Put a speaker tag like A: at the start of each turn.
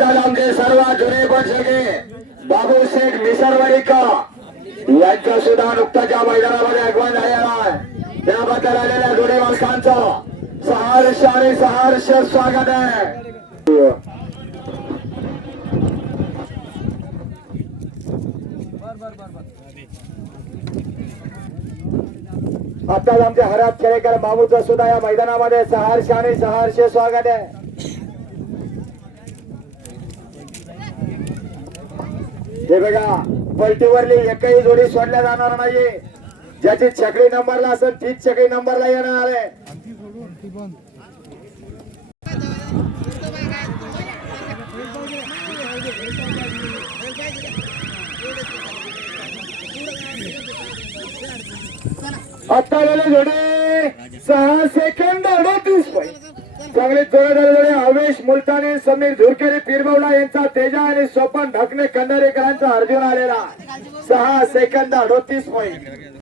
A: आता आमचे सर्व जुने पण सगळे बाबू शेठ मिसरवाडीकर यांचं सुद्धा नुकताच्या मैदानामध्ये आगमन झालेला आहे. त्याबद्दल आलेल्या जुने मालकांचं सहर्ष आणि सहर्ष स्वागत आहे. आताच आमचे हरात खेळेकर बाबूचं सुद्धा या मैदानामध्ये सहर्ष आणि सहर्ष स्वागत आहे. हे बघा पलटीवरली एकही जोडी सोडल्या जाणार नाही ज्याची छकडी नंबरला असेल तीच छकडी नंबरला येणार आहे. आता जोडी. सहा सेकंद अडतीस चांगले जोडे. हवेश मुलतानी समीर धुरकेरी पिरबवला यांचा तेजा आणि स्वपन ढकणे कंदारेकरांचा अर्जुन आलेला. सहा सेकंद अडोतीस पॉईंट